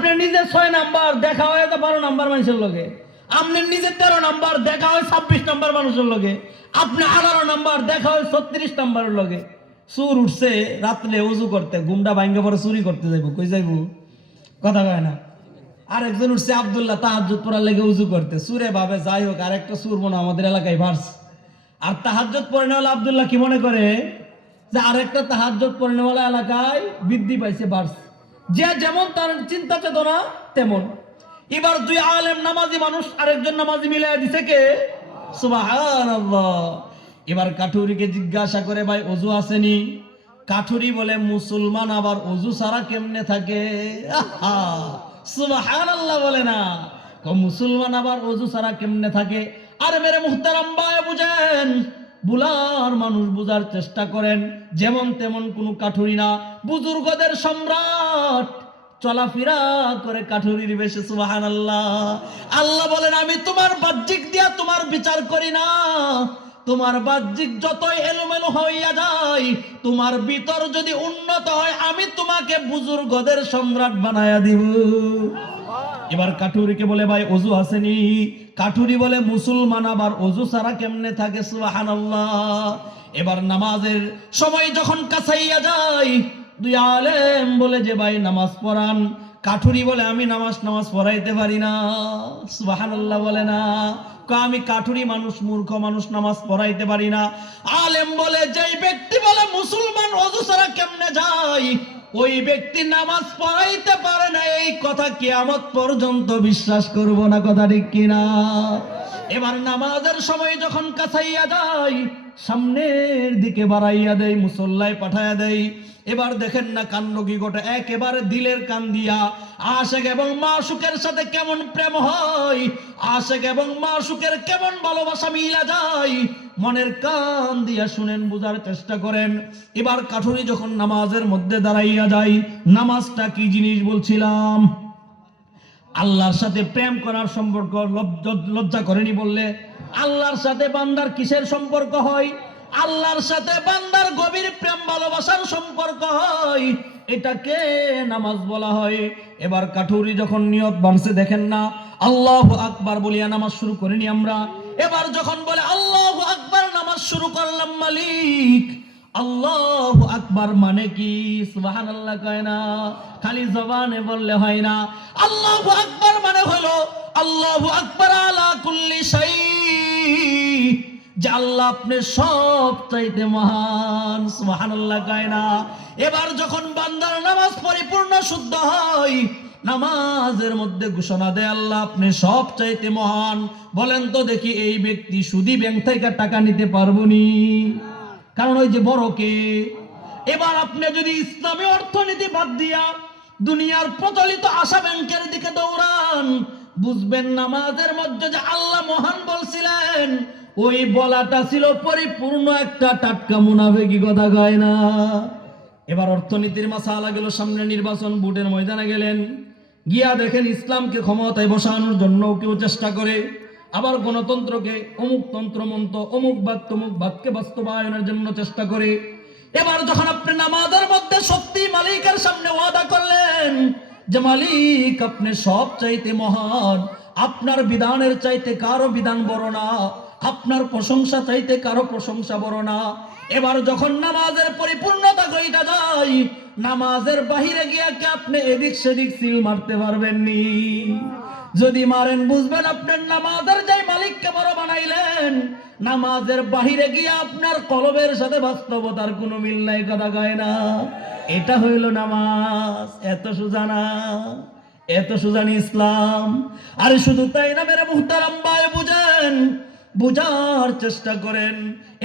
আপনি নিজে 6 নাম্বার দেখা হয় তো 12 নাম্বার মানুষের লগে, আপনি নিজে 13 নাম্বার দেখা হয় 26 নাম্বার মানুষের লগে, আপনি 18 নাম্বার দেখা হয় 36 নাম্বারের লগে। সুর উঠছে রাত্রে উজু করতে, ঘুমটা ভাঙ্গে পরে চুরি করতে যাইব, কই যাইব? কথা কয় না। আরেকজন উঠছে আব্দুল্লাহ তাহাজ্জুদ পড়ার লেগে উজু করতে, সুরে ভাবে যাই হোক আরেকটা সুর মনে আমাদের এলাকায় ভার্স। আর তাহাজ্জুদ পড়নেওয়ালা আব্দুল্লাহ কি মনে করে যে আরেকটা তাহাজ্জুদ পড়নেওয়ালা এলাকায় বৃদ্ধি পাইছে ভার্স। যে যেমন তার চিন্তা চেতনা তেমন। এবার দুই আলেম নামাজি মানুষ আরেকজন নামাজি মিলাই দিছে কে? সুবহানাল্লাহ। এবার কাঠুরিকে জিজ্ঞাসা করে ভাই ওযু আসেনি? কাঠুরি বলে মুসলমান আবার ওযু ছাড়া কেমনে থাকে? সুবহানাল্লাহ বলে না, মুসলমান আবার ওযু ছাড়া কেমনে থাকে? আরে মেরে মুহতারাম ভাই বুঝেন, বুলার মানুষ বুঝার চেষ্টা করেন, যেমন তেমন কোনো কাঠুরি না, বুজুর্গদের সম্রাট, চলাফেরা করে কাঠুরির বেশে। সুবহানাল্লাহ। আল্লাহ বলেন আমি তোমার বাহ্যিক দিয়া তোমার বিচার করি না, তোমার বাহ্যিক যতই এলোমেলো হইয়া যায়, তোমার ভিতর যদি উন্নত হয় আমি তোমাকে বুজুর্গদের সম্রাট বানায়া দিব। এবার কাঠুরিকে বলে ভাই ওযু আসেনি? কাঠুরি বলে মুসলমান আবার ওযু ছাড়া কেমনে থাকে? সুবহানাল্লাহ। এবার নামাজের সময় যখন কাছাইয়া যায়, দুই আলেম বলে যে ভাই নামাজ পড়ান। কাঠুরি বলে আমি নামাজ পড়াইতে পারি না। সুবহানাল্লাহ বলে না, আমি কাঠুরি মানুষ, মূর্খ মানুষ, নামাজ পড়াইতে পারি না। আলেম বলে যেই ব্যক্তি বলে মুসলমান ওযু ছাড়া কেমনে যায়, ওই ব্যক্তি নামাজ পড়াইতে পারে না, এই কথা কিয়ামত পর্যন্ত বিশ্বাস করব না। কথা ঠিক কিনা? এবার নামাজের সময় যখন কাছাইয়া যায়, সামনের দিকে বাড়াইয়া দেয়, মুসল্লায় পাঠাইয়া দেয়। এবার দেখেন না কাণ্ড কি ঘটে, একেবারে দিলের কান দিয়া আশিক এবং মাশুকের সাথে কেমন প্রেম হয়, আশিক এবং মাশুকের কেমন ভালোবাসা মিলা যায়, মনের কান দিয়া শুনেন, বুঝার চেষ্টা করেন। এবার কাঠুরি যখন নামাজের মধ্যে দাঁড়াইয়া যায়, নামাজটা কি জিনিস বলছিলাম? আল্লাহর সাথে প্রেম করার সম্পর্ক। লজ্জা করেনি বললে? আল্লাহর সাথে বান্দার কিসের সম্পর্ক হয়? আল্লাহর সাথে বান্দার গভীর প্রেম ভালোবাসার সম্পর্ক হয়, এটাকে নামাজ বলা হয়। এবার কাঠুরি যখন নিয়ত বানছে, দেখেন না আল্লাহু আকবার বলিয়া নামাজ শুরু করিনি আমরা? এবার যখন বলে আল্লাহু আকবার নামাজ শুরু করলাম মালিক, আল্লাহু আকবার মানে কি? সুবহানাল্লাহ কয় না, খালি জবানে বললে হয় না। আল্লাহু আকবার মানে হলো আল্লাহু আকবার আলা কুল্লি শাই, যে আল্লাহ আপনি সব চাইতে মহান। সুবহানাল্লাহ কয় না। এবার যখন বান্দার নামাজ পরিপূর্ণ শুদ্ধ হয়, নামাজের মধ্যে ঘোষণা দেয় আল্লাহ আপনি সব চাইতে মহান। বলেন তো দেখি এই ব্যক্তি সুদী ব্যাংক থেকে টাকা নিতে পারবনি? কারণ ওই যে বড় কে। এবার আপনি যদি ইসলামী অর্থনীতি বাদ দিয়া দুনিয়ার প্রচলিত আশা ব্যাংকের দিকে দৌড়ান, বুঝবেন নামাজের মধ্যে যে আল্লাহ মহান বলছিলেন, ওই বলাটা ছিল পরিপূর্ণ একটা টাটকা মুনাফিকি। কথা কয় না। এবার অর্থনীতির মাসালা গেল, সামনে নির্বাচন, ভোটের ময়দানে গেলেন, গিয়া দেখেন ইসলামকে ক্ষমতায় বসানোর জন্য কেউ চেষ্টা করে, আবার গণতন্ত্রকে অমুক তন্ত্রমন্ত্র অমুক বাদ তমুক বাদকে বাস্তবায়নের জন্য চেষ্টা করে। এবার যখন আপনি নামাজের মধ্যে সত্যি মালিকের সামনে ওয়াদা করলেন যে মালিক আপনি সব চাইতে মহান, আপনার বিধানের চাইতে কারো বিধান বড় না, আপনার প্রশংসা চাইতে কারো প্রশংসা বড় না। এবার যখন নামাজের পরিপূর্ণতা কইটা যায়, নামাজের বাহিরে গিয়া কি আপনি এদিক সেদিক সিল মারতে পারবেন নি? যদি মারেন বুঝবেন আপনার নামাজের যাই মালিককে বড় বানাইলেন, নামাজের বাহিরে গিয়ে আপনার কলবের সাথে বাস্তবতার কোনো মিল নাই। কথা কয় না। এটা হইল নামাজ। এত সোজা না, এত সোজানি ইসলাম। আরে শুধু তাই না মেরে মুহতারাম ভাই বুঝেন, বুঝার চেষ্টা করেন।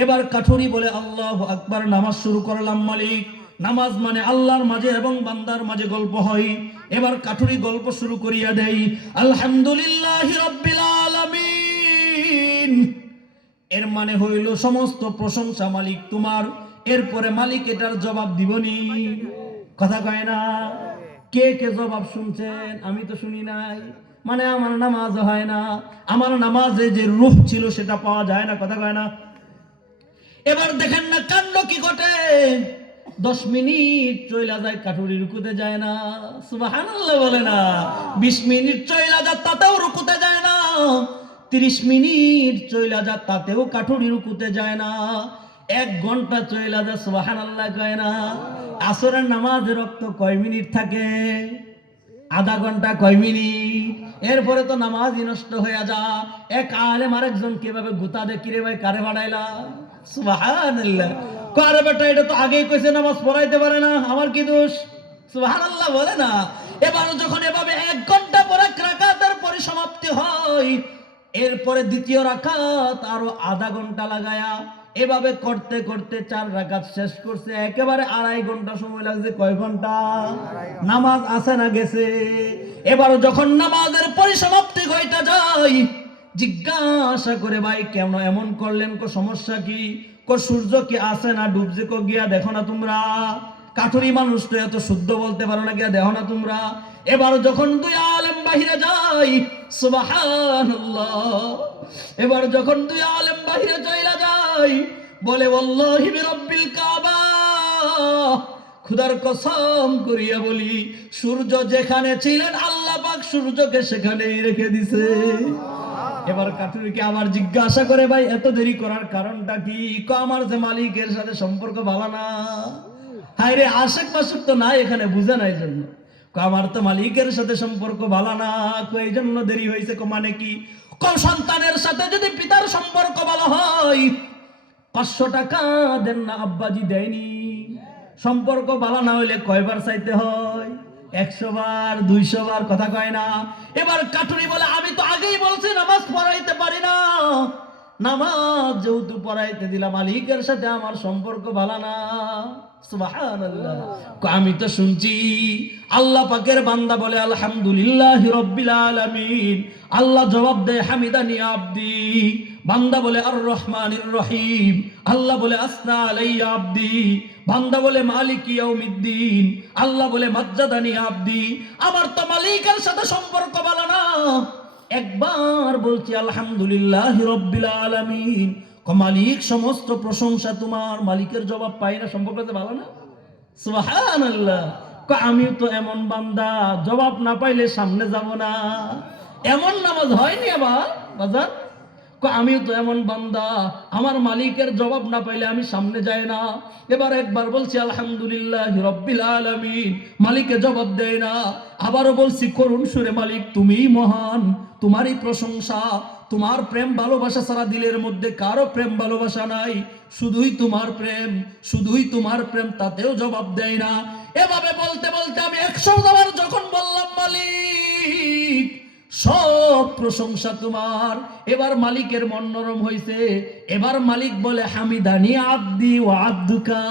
এবার কাঠুরি বলে আল্লাহু আকবার, নামাজ শুরু করলাম মালিক। নামাজ মানে আল্লাহর মাঝে এবং বান্দার মাঝে গল্প হয়। এবার কাঠুরি গল্প শুরু করিয়া দেই, আলহামদুলিল্লাহি রাব্বিল আলামিন। এর মানে হইল সমস্ত প্রশংসা মালিক তোমার। এরপরে মালিক এটার জবাব দিবনি। কথা কয় না। কে কে জবাব শুনছেন? আমি তো শুনি নাই। মানে আমার নামাজ হয় না, আমার নামাজে যে রূহ ছিল সেটা পাওয়া যায় না। কথা কয় না। এবার দেখেন না কাণ্ড কি ঘটে। 10 মিনিট চইলা যায় কাঠুরি রুকুতে যায় না, সুবহানাল্লাহ বলে না। 20 মিনিট চইলা যায় তাতেও রুকুতে যায় না, 30 মিনিট চইলা যায় তাতেও কাঠুরি রুকুতে যায় না, 1 ঘন্টা চইলা যায় সুবহানাল্লাহ কয় না। আসরের নামাজের রক্ত কয় মিনিট থাকে? আধা ঘন্টা, কয় মিনিট? এরপরে তো নামাজই নষ্ট হয়ে যা। এক আলেম আরেকজন কিভাবে গুতা দে, কিরে ভাই কারে বাড়াইলা? সুবহানাল্লাহ। কারে বেটা এটা তো আগেই কইছে নামাজ পড়াইতে পারে না, আমার কি দোষ? সুবহানাল্লাহ বলে না। এবার যখন এভাবে 1 ঘন্টা পরে এক রাকাতের পরিসমাপ্তি হয়, এরপরে দ্বিতীয় রাকাত আরো আধা ঘন্টা লাগায়া এভাবে করতে করতে 4 রাকাত শেষ করছে, একেবারে 2.5 ঘন্টা সময় লাগছে। কয় ঘন্টা? নামাজ আছে না গেছে? এবার যখন নামাজের পরিসমাপ্তি হইতে যায়, জিজ্ঞাসা করে ভাই কেন এমন করলেন, কো সমস্যা কি? কো সূর্য কি আছে না ডুবছে? কো গিয়া দেখো না তোমরা, কাঠুরি মানুষ তো এত শুদ্ধ বলতে পারো না, গিয়া দেখো না তোমরা। এবার যখন 2 আলেম বাহিরে যায়, সুবহানাল্লাহ, এবার যখন 2 আলেম বাহিরে চইলা যায়, বলে ওয়াল্লাহি বিরাব্বিল কাবা, খোদার কসম করিয়া বলি সূর্য যেখানে ছিলেন আল্লাহ পাক সূর্যকে সেখানেই রেখে দিছে। এবার কাঠুরিকে আবার জিজ্ঞাসা করে ভাই এত দেরি করার কারণটা কি? কো আমার যে মালিকের সাথে সম্পর্ক ভালো না। হায় রে, আশেক মাসুক তো নাই এখানে, বুঝে নাই জন্য। কো আমার তো মালিকের সাথে সম্পর্ক ভালো না, কো এই জন্য দেরি হয়েছে। কো মানে কি? কো সন্তানের সাথে যদি পিতার সম্পর্ক ভালো হয় 500 টাকা দেন না, আব্বাজি দেয়নি। সম্পর্ক ভালো না হইলে কয়বার চাইতে হয়? 100 বার, 200 বার, কথা কয় না। এবার কাঠুরি বলে আমি তো আগেই বলছি নামাজ পড়াইতে পারি না, নামাজ যেহেতু পড়াইতে দিলাম, মালিকের সাথে আমার সম্পর্ক ভালো না। সুবহানাল্লাহ। আমি তো শুনছি আল্লাহ পাকের বান্দা বলে আলহামদুলিল্লাহি রাব্বিল আলামিন, আল্লাহ জবাব দেয় হামিদানি আব্দি, বান্দা বলে আর রহমানির রহিম, আল্লাহ বলে আসনা আলাইয়া আব্দি, বান্দা বলে মালিক ইয়াউমিদ্দিন, আল্লাহ বলে মাজ্জাদানি আব্দি। আমার তো মালিকের সাথে সম্পর্ক ভালো না, একবার বলছি আলহামদুলিল্লাহি রাব্বিল আলামিন, মালিক সমস্ত প্রশংসা তোমার, মালিকের জবাব পাই না, সম্পর্কতে ভালো না। সুবহানাল্লাহ। আমিও তো এমন বান্দা, জবাব না পাইলে সামনে যাব না, এমন নামাজ হয়নি আবার বাজার। আমিও তো এমন বান্দা, আমার মালিকের জবাব না পাইলে আমি সামনে যাই না। এবার একবার বলছি আলহামদুলিল্লাহি রাব্বিল আলামিন, মালিকের জবাব দেয় না। আবারও বলছি করুণ সুরে, মালিক তুমিই মহান, তোমারই প্রশংসা, তোমার প্রেম ভালোবাসা ছাড়া দিলের মধ্যে কারো প্রেম ভালোবাসা নাই, শুধুই তোমার প্রেম, শুধুই তোমার প্রেম, তাতেও জবাব দেয় না। এভাবে বলতে বলতে আমি 100 বার যখন বললাম মালিক সব প্রশংসা তোমার, এবার মালিকের মন নরম হইছে। এবার মালিক বলে হামিদানি আব্দি ওয়া আব্দুকা,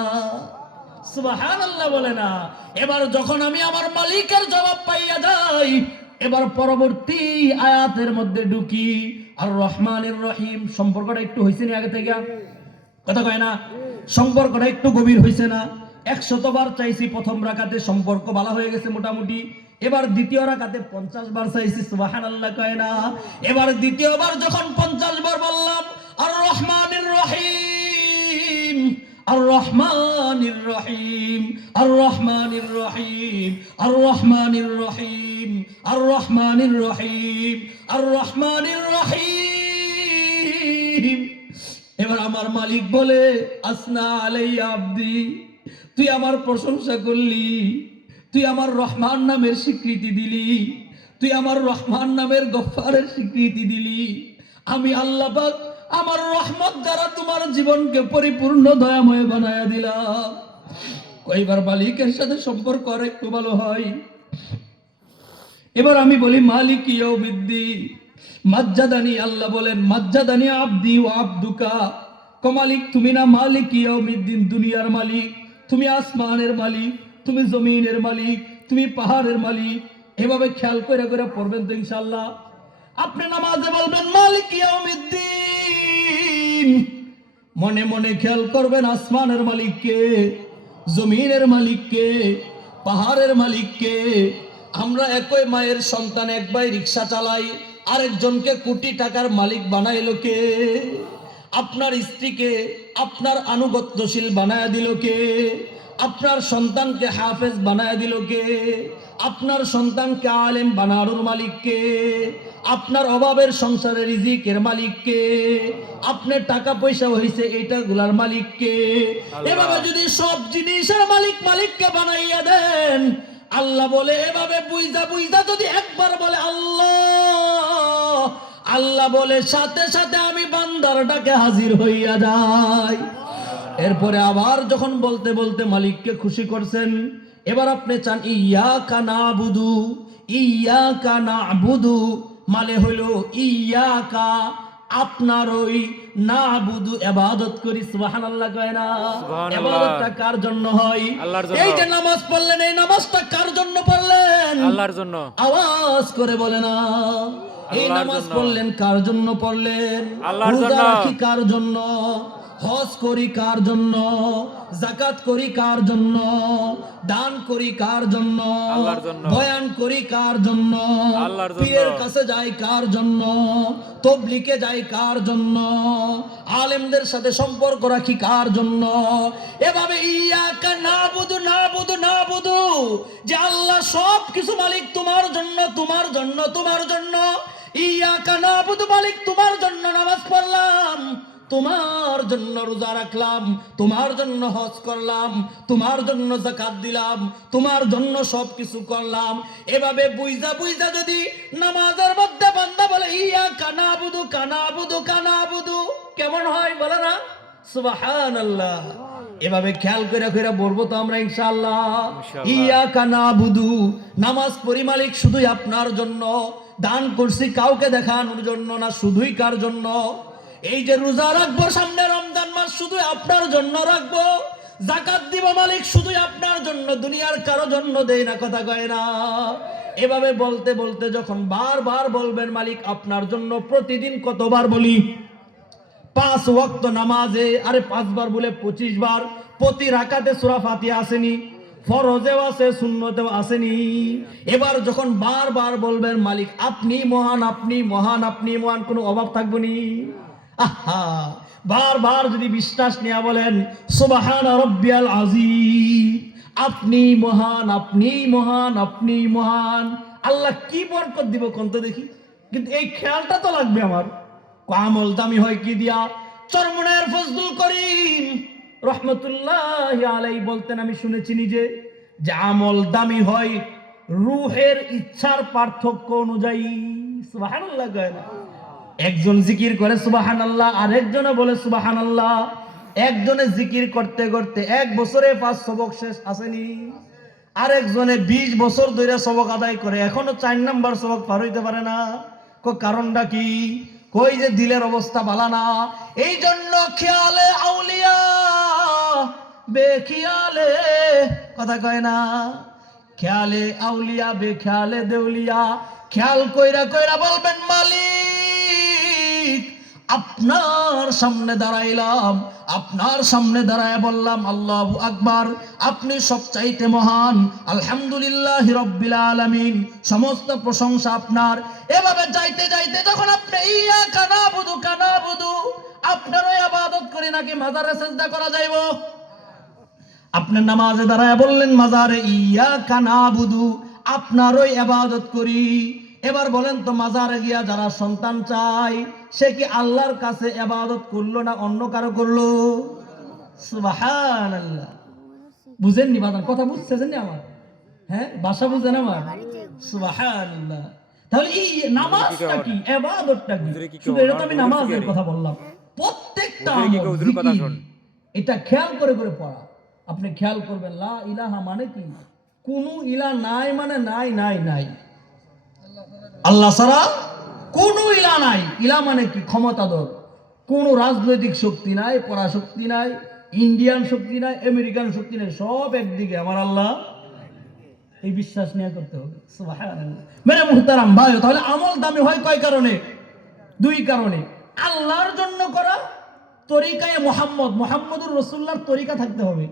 সুবহানাল্লাহ বলে না। এবার যখন আমি আমার মালিকের জবাব পাইয়া যাই, এবার পরবর্তী আয়াতের মধ্যে ঢুকি। আর রহমানির রহিম, সম্পর্কটা একটু হইছে না আগে থেকে? কথা কয় না? সম্পর্কটা একটু গভীর হইছে না? 100 বার চাইছি প্রথম রাকাতে, সম্পর্ক ভালো হয়ে গেছে মোটামুটি। এবার দ্বিতীয় রাকাতে 50 বার চাইছি, সুবহানাল্লাহ কয় না। এবার দ্বিতীয়বার যখন 50 বার বললাম আর রহমানির রহিম, আর রহমানির রহিম, আর রহমানির রহিম, আর রহমানির রহিম, আর রহমানির রহিম, আর রহমানির রহিম, এবার আমার মালিক বলে আসনা আলাইয়া আব্দি, তুই আমার প্রশংসা করলি, তুই আমার রহমান নামের স্বীকৃতি দিলি, তুই আমার রহমান নামের গফফারের স্বীকৃতি দিলি। আমি আল্লাহ পাক আমার রহমত দ্বারা তোমার জীবনকে পরিপূর্ণ দয়াময় বানায়া দিলাম। কয়বার মালিকের সাথে সম্পর্ক আর একটু ভালো হয়। এবার আমি বলি মালিক ইয়াউমিদ্দিন, মাজ্জাদানি, আল্লাহ বলেন মাজ্জাদানি আব্দি ওয়া আব্দুকা, মালিক তুমি না মালিক ইয়াউমিদ্দিন, দুনিয়ার মালিক, তুমি আসমানের মালিক, তুমি জমিনের মালিক, তুমি পাহাড়ের মালিক। এভাবে খেয়াল করে করে পড়বেন তো ইনশাআল্লাহ। আপনি নামাজে বলবেন মালিক ইয়াউমিদ্দিন, মনে মনে খেয়াল করবেন আসমানের মালিককে, জমিনের মালিককে, পাহাড়ের মালিককে। আমরা একই মায়ের সন্তান, এক ভাই রিক্সা চালাই, আরেকজনকে কোটি টাকার মালিক বানাইলো কে? আপনার স্ত্রীকে আপনার আনুগত্যশীল বানায় দিল কে? আপনার সন্তানকে হাফেজ বানায় দিল কে? আপনার সন্তানকে আলেম বানানোর মালিক কে? আপনার অভাবের সংসারে রিজিকের মালিক কে? আপনার টাকা পয়সা হইছে এইটা গুলার মালিক কে? এভাবে যদি সব জিনিসের মালিককে বানাইয়া দেন, আল্লাহ বলে এভাবে বুইজা বুইজা যদি একবার বলে আল্লাহ, আল্লাহ বলে সাথে সাথে আমি বান্দার ডাকে হাজির হইয়া যাই। এরপরে আবার যখন বলতে বলতে মালিককে খুশি করছেন, এবার আপনি চান ইয়াকা নাবুদু, ইয়াকা নাবুদু মানে হলো ইয়াকা আপনার ওই নাবুদু ইবাদত করি। সুবহানাল্লাহ কয় না? ইবাদতটা কার জন্য হয়? এই যে নামাজ পড়লেন, এই নামাজটা কার জন্য পড়লেন? আল্লাহর জন্য। আওয়াজ করে বলে না, এই নামাজ পড়লেন কার জন্য পড়লেন? রোজা রাখি কার জন্য? হজ করি কার জন্য? যাকাত করি কার জন্য? দান করি কার জন্য? বয়ান করি কার জন্য? পীরের কাছে যাই কার জন্য? তাবলীগে যাই কার জন্য? আলেমদের সাথে সম্পর্ক রাখি কার জন্য? এভাবে ইয়াকা নাবুদু নাবুদু নাবুদু, যে আল্লাহ সব কিছু মালিক তোমার জন্য, তোমার জন্য, তোমার জন্য। ইয়াকা নাবুদু মালিক তোমার জন্য নামাজ পড়লাম, তোমার জন্য রোজা রাখলাম, তোমার জন্য হজ করলাম, তোমার জন্য যাকাত দিলাম, তোমার জন্য সবকিছু করলাম। এভাবে বুইজা বুইজা যদি নামাজের মধ্যে বান্দা বলে ইয়াকা নাবুদু কানাবুদু কানাবুদু, কেমন হয় বলে না? সুবহানাল্লাহ। এভাবে খেয়াল করে করে বলবো তো আমরা ইনশাআল্লাহ। ইয়াকা নাবুদু, নামাজ পড়ি মালিক শুধুই আপনার জন্য, দান করছি কাউকে দেখানোর জন্য না, শুধুই কার জন্য? এই যে রোজা রাখবো সামনে রমজান মাস, শুধু আপনার জন্য রাখবো। যাকাত দিব মালিক শুধুই আপনার জন্য, দুনিয়ার কারো জন্য দেই না, কথা কয় না? এভাবে বলতে বলতে যখন বারবার বলবেন মালিক আপনার জন্য, প্রতিদিন কতবার বলি? 5 ওয়াক্ত নামাজে, আরে 5 বার বলে 25 বার। প্রতি রাকাতে সূরা ফাতিহা আসেনি? ফরজেও আছে, সুন্নতেও আসেনি? এবার যখন বারবার বলবেন মালিক আপনি মহান, আপনি মহান, আপনি মহান, কোনো অভাব থাকবে নি? আহা, বারবার যদি বিশ্বাস নিয়ে বলেন সুবহান রাব্বিয়াল আযীম, আপনি মহান, আপনি মহান, আপনি মহান, আল্লাহ কি বরকত দিব কোন তো দেখি। কিন্তু এই খেয়ালটা তো লাগবে আমার। আমল দামি হয় কি দিয়া? চরমনের ফজলুল করিম রহমতুল্লাহি আলাইহি বলতেন, আমি শুনেছি নিজে, যে আমল দামি হয় রূহের ইচ্ছার পার্থক্য অনুযায়ী। সুবহানাল্লাহ কয় না? একজন জিকির করে সুবহানাল্লাহ, আরেকজনে বলে সুবহানাল্লাহ। একজনে জিকির করতে করতে 1 বছরে 5 সবক শেষ আসেনি? আরেকজনে 20 বছর ধরে সবক আদায় করে, এখনো 4 নাম্বার সবক পার হইতে পারে না। কারণটা কি? কই যে দিলের অবস্থা ভালো না। এই জন্য খেয়ালে আউলিয়া বেখিয়ালে, কথা কয় না? খেয়ালে আউলিয়া বেখিয়ালে দেউলিয়া। খেয়াল কইরা কইরা বলবেন মালিক আপনার সামনে দাঁড়াইলাম, আপনার সামনে দাঁড়ায় বললাম আল্লাহু আকবার, আপনি সবচাইতে মহান, আলহামদুলিল্লাহি রাব্বিল আলামিন, সমস্ত প্রশংসা আপনার। এভাবে যাইতে যাইতে যখন আপনি ইয়াকা নাবুদু কানাবুদু, আপনারও ইবাদত করি নাকি মাজারে সিজদা করা যাইব? আপনি নামাজে দাঁড়ায় বললেন মাজারে ইয়াকা নাবুদু, আপনারও ইবাদত করি। এবার বলেন তো মাজারে গিয়া যারা সন্তান চায়, সে কি আল্লাহর কাছে ইবাদত করলো না অন্য কারো করলো? সুবহানাল্লাহ। বুঝেননি বাজান? কথা বুঝছেন না আমার? হ্যাঁ, ভাষা বুঝেন আমার? সুবহানাল্লাহ। তাহলে এই নামাজটা কি, ইবাদতটা কি? শুধু এটা তো আমি নামাজের কথা বললাম, প্রত্যেকটা এটা খেয়াল করে করে পড়া। আপনি খেয়াল করবেন লা ইলাহা মানে কি? কোন ইলাহ নাই, মানে নাই নাই নাই, আল্লাহ ছাড়া কোন ইলাহ নাই। ইলাহ মানে কি? ক্ষমতাধর। কোন রাজনৈতিক শক্তি নাই, পরাশক্তি নাই, ইন্ডিয়ান শক্তি নাই, আমেরিকান শক্তি নাই, সব একদিকে আমার আল্লাহ। এই বিশ্বাস নিয়ে করতে হবে। সুবহানাল্লাহ। মেরে মুহতারাম ভাই, তাহলে আমল দামি হয় কয় কারণে? 2 কারণে। আল্লাহর জন্য করা, তরিকায়ে মুহাম্মদুর রাসূলুল্লাহর তরিকা থাকতে হবে।